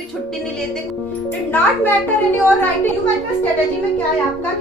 भी छुट्टी नहीं लेते। Did not matter in your right, you matter strategy में क्या है आपका।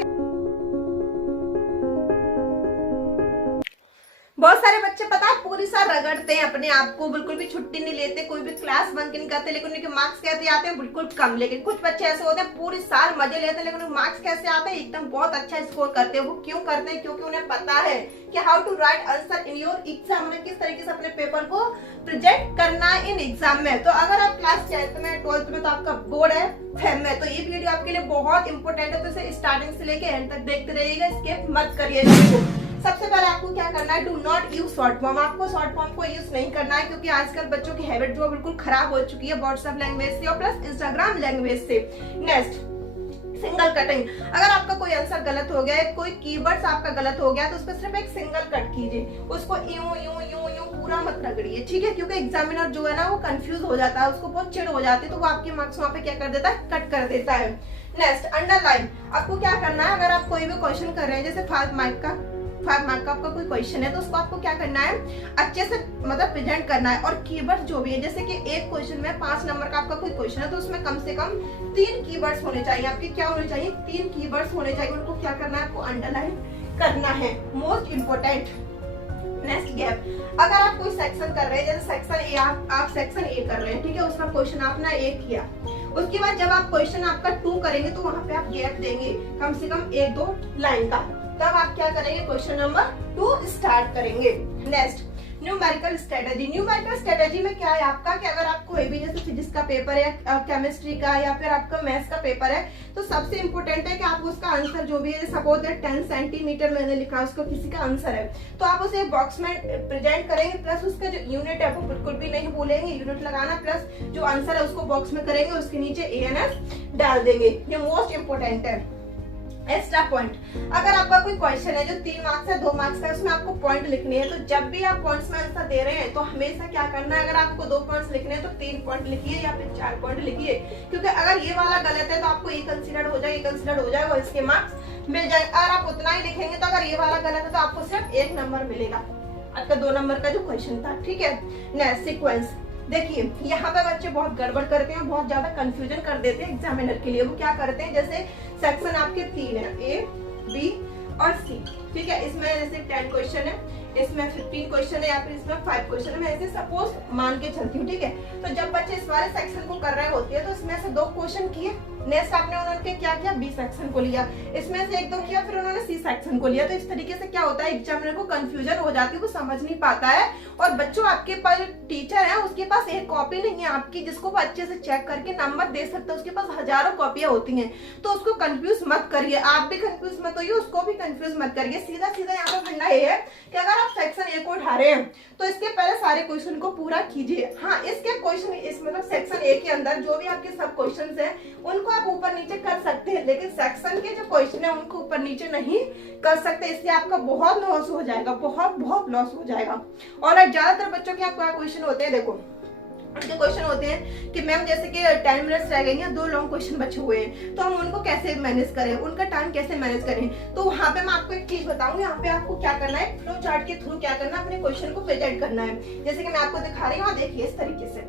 बहुत सारे बच्चे पता है पूरी साल रगड़ते हैं अपने आप को, बिल्कुल भी छुट्टी नहीं लेते, कोई भी क्लास बंक नहीं करते, लेकिन उनके मार्क्स कैसे आते हैं बिल्कुल कम। लेकिन कुछ बच्चे ऐसे होते हैं पूरी साल मजे लेते हैं, लेकिन मार्क्स कैसे आते हैं एकदम बहुत अच्छा स्कोर करते हैं। वो क्यों करते हैं? क्योंकि उन्हें पता है कि how to write answer in your exam, में किस तरीके से अपने पेपर को प्रेजेंट करना है इन एग्जाम में। तो अगर आप क्लास 10th में 12th में तो आपका बोर्ड है फेम में, तो ये वीडियो आपके लिए बहुत इंपॉर्टेंट है, तो इसे स्टार्टिंग से लेके एंड तक देखते रहिएगा, स्किप मत करिएगा। सबसे पहले आपको क्या करना है, do not use short form. आपको शॉर्ट फॉर्म को यूज नहीं करना है, क्योंकि आजकल बच्चों की हैबिट जो बिल्कुल खराब हो चुकी है व्हाट्सएप लैंग्वेज से और प्लस इंस्टाग्राम लैंग्वेज से। Next, single cutting. अगर आपका कोई आंसर गलत हो गया है, कोई कीवर्ड्स आपका गलत हो गया, तो उस पर सिर्फ एक सिंगल कट कीजिए, उसको यूं यूं यूं यूं पूरा मत रगड़िए, ठीक है। क्योंकि एग्जामिनर जो है ना वो कंफ्यूज हो जाता है, उसको बहुत चिढ़ हो जाती है, तो वो आपके मार्क्स वहां पे क्या कर देता है, कट कर देता है। Next, underline. आपको क्या करना है, अगर आप कोई भी क्वेश्चन कर रहे हैं, जैसे 5 मार्क का आपका कोई क्वेश्चन है, तो उसको आपको क्या करना है, अच्छे से मतलब प्रेजेंट करना है। और कीवर्ड जो भी है, जैसे कि एक क्वेश्चन में 5 नंबर का आपका कोई क्वेश्चन है, तो उसमें कम से कम 3 कीवर्ड्स होने चाहिए। आपके क्या होने चाहिए, 3 कीवर्ड्स होने चाहिए। उनको क्या करना है, आपको अंडरलाइन करना है, मोस्ट इंपोर्टेंट। Next gap. अगर आप कोई सेक्शन कर रहे हैं, जैसे सेक्शन ए, आप सेक्शन ए कर रहे हैं, ठीक है, उसका क्वेश्चन आपने ए किया, उसके बाद जब आप क्वेश्चन आपका 2 करेंगे, तो वहां पे आप गैप देंगे कम से कम 1-2 लाइन का, तब आप क्या करेंगे, क्वेश्चन नंबर 2 स्टार्ट करेंगे। Next, numerical strategy. Numerical strategy में क्या है आपका, कि अगर आपको कोई भी जैसे फिजिक्स का पेपर है, केमिस्ट्री का या फिर आपका मैथ्स का पेपर है, तो सबसे इंपॉर्टेंट है कि आप उसका आंसर जो भी है, सपोज 10 सेंटीमीटर मैंने लिखा, उसको किसी का आंसर है, तो आप उसे बॉक्स में प्रेजेंट करेंगे, प्लस उसका जो यूनिट है वो बिल्कुल भी नहीं भूलेंगे, यूनिट लगाना, प्लस जो आंसर है उसको बॉक्स में करेंगे, उसके नीचे ANS डाल देंगे। ये मोस्ट इंपोर्टेंट है। Extra point. अगर आपका कोई क्वेश्चन है जो 3 मार्क्स है, 2 मार्क्स का, उसमें आपको पॉइंट लिखने हैं, तो जब भी आप पॉइंट्स में आंसर दे रहे हैं, तो हमेशा क्या करना है, अगर आपको 2 पॉइंट्स लिखने हैं तो 3 पॉइंट लिखिए या फिर 4 पॉइंट लिखिए। क्योंकि अगर ये वाला गलत है तो आपको ये कंसीडर हो जाएगा, और इसके मार्क्स मिल जाएंगे। अगर आप उतना ही लिखेंगे, तो अगर ये वाला गलत है तो आपको सिर्फ 1 नंबर मिलेगा, आपका 2 नंबर का जो क्वेश्चन था, ठीक है। Next, sequence. देखिए यहाँ पे बच्चे बहुत गड़बड़ करते हैं, बहुत ज्यादा कंफ्यूजन कर देते हैं एग्जामिनर के लिए। वो क्या करते हैं, जैसे सेक्शन आपके 3 है, A, B और C, ठीक है। इसमें जैसे 10 क्वेश्चन है, इसमें 15 क्वेश्चन है, या फिर इसमें 5 क्वेश्चन है, मैं ऐसे सपोज मान के चलती हूँ, ठीक है। तो जब बच्चे इस वाले सेक्शन को कर रहे होते हैं, तो इसमें से 2 क्वेश्चन किए, नेक्स्ट आपने उन्होंने क्या किया, B सेक्शन को लिया, इसमें से 1-2 किया, फिर उन्होंने C सेक्शन को लिया। तो इस तरीके से क्या होता है, एग्जामिनर को कंफ्यूजन हो जाती है, वो समझ नहीं पाता है। और बच्चों, आपके पास टीचर है, उसके पास एक कॉपी नहीं है आपकी जिसको वो अच्छे से चेक करके नंबर दे सकता है, उसके पास हजारों कॉपियां होती हैं। तो उसको कंफ्यूज मत करिए, आप भी कंफ्यूज मत होइए, उसको भी कंफ्यूज मत करिए। सीधा सीधा यहाँ पे फंडा ये है कि अगर आप सेक्शन ए को उठा रहे हैं, तो इसके पहले सारे क्वेश्चन को पूरा कीजिए। हाँ, इसके क्वेश्चन इस मतलब सेक्शन ए के अंदर जो भी आपके सब क्वेश्चन है, उनको आप ऊपर नीचे कर सकते हैं, लेकिन सेक्शन के जो क्वेश्चन है उनको ऊपर नीचे नहीं कर सकते। इससे आपका बहुत लॉस हो जाएगा, बहुत लॉस हो जाएगा। और ज्यादातर बच्चों के क्या क्वेश्चन होते हैं, देखो उनके क्वेश्चन होते हैं कि मैम जैसे कि 10 मिनट्स रह गए हैं, 2 लॉन्ग क्वेश्चन बचे हुए हैं, तो हम उनको कैसे मैनेज करें, उनका टाइम कैसे मैनेज करें। तो वहां पे मैं आपको एक चीज बताऊंगी, यहाँ पे आपको क्या करना है, फ्लो चार्ट के थ्रू क्या करना है, अपने क्वेश्चन को प्रेजेंट करना है। जैसे कि मैं आपको दिखा रही हूँ, देखिए इस तरीके से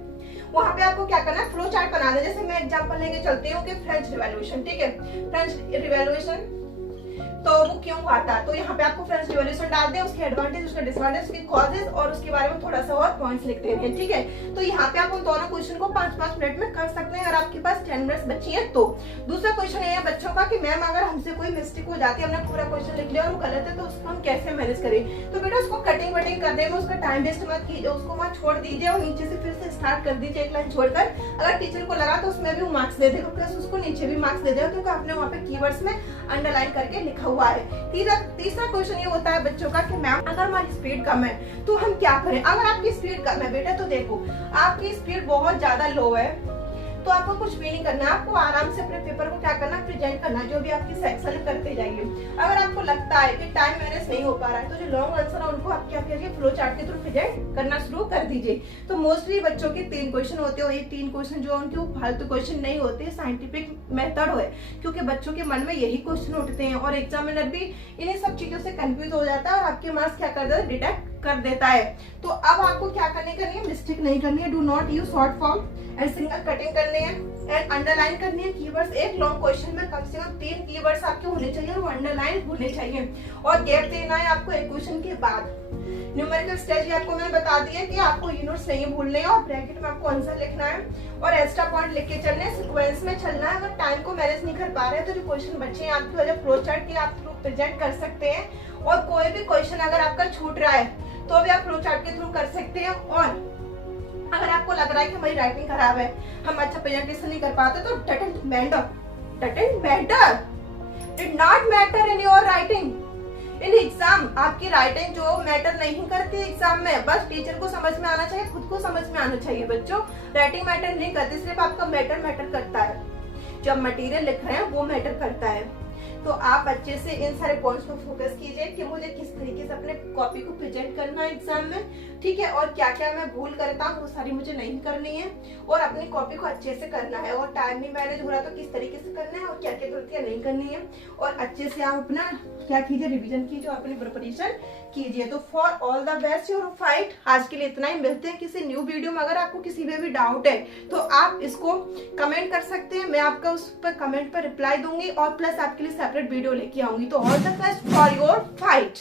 वहां पे आपको क्या करना है, फ्लो चार्ट बना दे। जैसे मैं एग्जांपल लेके चलती हूँ कि फ्रेंच रिवॉल्यूशन, ठीक है, फ्रेंच रिवॉल्यूशन तो वो क्यों हुआ था, तो यहाँ पे आपको फ्रेंच रिवॉल्यूशन डाल दें, उसके एडवांटेज, उसके डिसएडवांटेज, उसके कॉजेज और उसके बारे में थोड़ा सा और पॉइंट्स लिख देने हैं, ठीक है। तो यहाँ पे आप उन दोनों क्वेश्चन को 5-5 मिनट में कर सकते हैं, अगर आपके पास 10 मिनट्स बची है तो। दूसरा क्वेश्चन ये है बच्चों का कि मैम अगर हमसे कोई मिस्टेक हो जाती है, हमने पूरा क्वेश्चन लिख लिया और वो गलत है, तो उसको हम कैसे मैनेज करें। तो बेटा उसको कटिंग वटिंग करने में उसका टाइम वेस्ट मत कीजिए, उसको वहाँ छोड़ दीजिए और नीचे से फिर से स्टार्ट कर दीजिए, एक लाइन छोड़कर। अगर टीचर को लगा तो उसमें भी वो मार्क्स दे देगा, प्लस उसको नीचे भी मार्क्स दे देगा, क्योंकि आपने वहाँ पे कीवर्ड्स में अंडरलाइन करके लिखा हुआ है। तीसरा क्वेश्चन ये होता है बच्चों का कि मैम अगर हमारी स्पीड कम है तो हम क्या करें। अगर आपकी स्पीड कम है बेटा, तो देखो आपकी स्पीड बहुत ज्यादा लो है, तो आपको कुछ भी नहीं करना है, आपको आराम से अपने पेपर को क्या करना, प्रेजेंट करना, जो भी आपकी सेक्शन करते जाइए। अगर आपको लगता है कि टाइम मैनेज नहीं हो पा रहा है, तो जो लॉन्ग आंसर है उनको आप क्या कीजिए, फ्लो चार्ट के थ्रू प्रेजेंट करना शुरू कर दीजिए। तो मोस्टली बच्चों के 3 क्वेश्चन होते हैं, ये 3 क्वेश्चन जो उनके फालतू क्वेश्चन नहीं होते, साइंटिफिक मेथड है, क्योंकि बच्चों के मन में यही क्वेश्चन उठते हैं और एग्जामिनर भी इन्हीं सब चीजों से कंफ्यूज हो जाता है और आपके मार्क्स क्या कर देता है, डिटेक्ट कर देता है। तो अब आपको क्या करनी है, मिस्टेक नहीं करनी है। Do not use short form and single cutting करनी है एंड अंडरलाइन करनी है कीवर्ड्स। एक लॉन्ग क्वेश्चन में कम से कम 3 कीवर्ड्स आपके होने चाहिए, वो अंडरलाइन होने चाहिए। और गैप देना है आपको एक क्वेश्चन के बाद। न्यूमेरिकल स्ट्रेटजी आपको मैंने बता दी है कि आपको यूनिट्स नहीं भूलने हैं और ब्रैकेट में आपको आंसर लिखना है और एक्स्ट्रा पॉइंट लिख के चलने हैं, सीक्वेंस में चलना है। अगर टाइम को मैनेज नहीं कर पा रहे हैं तो जो क्वेश्चन बच्चे हैं आपकी वजह फ्लो चार्ट के आप थ्रू प्रेजेंट कर सकते हैं। और कोई भी क्वेश्चन अगर आपका छूट रहा है तो भी आप फ्लो चार्ट के थ्रू कर सकते हैं। और अगर आपको लग रहा है कि हमारी राइटिंग खराब है, हम अच्छा प्रेजेंटेशन नहीं कर पाते, तो doesn't matter, did not matter in your writing in exam. आपकी राइटिंग जो मैटर नहीं करती एग्जाम में, बस टीचर को समझ में आना चाहिए, खुद को समझ में आना चाहिए। बच्चों राइटिंग मैटर नहीं करती, सिर्फ आपका मैटर करता है। जो आप मटेरियल लिख रहे हैं वो मैटर करता है। तो आप अच्छे से इन सारे पॉइंट्स पर फोकस कीजिए कि मुझे किस तरीके से अपने कॉपी को प्रेजेंट करना है एग्जाम में, ठीक है। और क्या क्या मैं भूल करता हूँ वो सारी मुझे नहीं करनी है और अपनी कॉपी को अच्छे से करना है। और टाइम नहीं मैनेज हो रहा तो किस तरीके से करना है और क्या क्या गलतियां नहीं करनी है। और अच्छे से आप अपना क्या कीजिए, रिविजन कीजिए, अपनी प्रिपरेशन कीजिए। तो for all the best your fight. आज के लिए इतना ही, मिलते हैं किसी न्यू वीडियो में। अगर आपको किसी में भी डाउट है तो आप इसको कमेंट कर सकते हैं, मैं आपका उस पर कमेंट पर रिप्लाई दूंगी और प्लस आपके लिए सेपरेट वीडियो लेके आऊंगी। तो all the best for your fight.